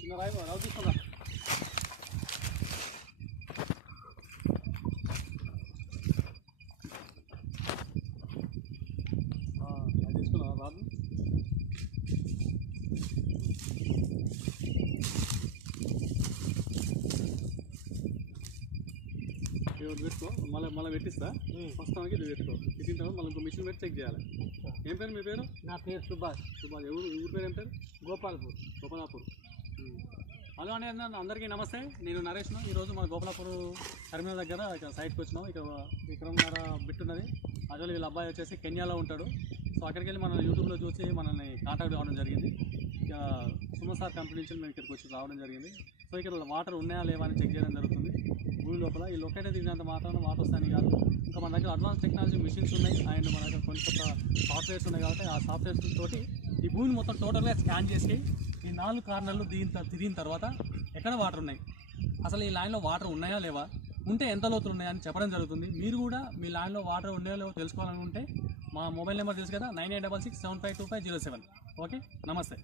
చిన్న రాయి రావు తీసుకున్నా తీసుకున్నా రాదు పెట్టుకో మళ్ళీ పెట్టిస్తా ప్రస్తుతానికి ఇది పెట్టుకో పెట్టిన తర్వాత మళ్ళీ ఇంకో మిషన్ పెట్టి చెక్ చేయాలి. ఏం పేరు మీ పేరు? నా పేరు సుభాష్. ఊరి పేరు ఏం పేరు? గోపాలపూర్. హలో అండి అందరికీ నమస్తే. నేను నరేష్ను. ఈరోజు మన గోపాలపూర్ టర్మినల్ దగ్గర ఇక్కడ సైట్కి వచ్చినాం. ఇక్కడ విక్రమ్నగర బిట్ ఉన్నది. అసలు వీళ్ళ అబ్బాయి వచ్చేసి కెన్యాలో ఉంటాడు. సో అక్కడికి వెళ్ళి మనం యూట్యూబ్లో చూసి మనల్ని కాంటాక్ట్ కావడం జరిగింది. ఇక సుమసార్ కంపెనీ నుంచి మేము ఇక్కడికి వచ్చి రావడం జరిగింది. సో ఇక్కడ వాటర్ ఉన్నాయా లేవా అని చెక్ చేయడం జరుగుతుంది భూమి లోపల. ఈ లొకేట్ దిగినంత మాత్రం వాటర్ వస్తాయని కాదు, ఇంకా మన దగ్గర అడ్వాన్స్ టెక్నాలజీ మిషన్స్ ఉన్నాయి అండ్ మన దగ్గర కొన్ని కొత్త సాఫ్ట్వేర్స్ ఉన్నాయి. కాబట్టి ఆ సాఫ్ట్వేర్స్ తోటి ఈ భూమిని మొత్తం టోటల్గా స్కాన్ చేసి ఈ 4 కార్నర్లు తిరిగిన తర్వాత ఎక్కడ వాటర్ ఉన్నాయి, అసలు ఈ లైన్లో వాటర్ ఉన్నాయా లేవా, ఉంటే ఎంత లోతులు ఉన్నాయని చెప్పడం జరుగుతుంది. మీరు కూడా మీ ల్యాండ్లో వాటర్ ఉన్నాయో లేవో తెలుసుకోవాలనుకుంటే మా మొబైల్ నెంబర్ తెలుసు కదా, 9866752507. ఓకే, నమస్తే.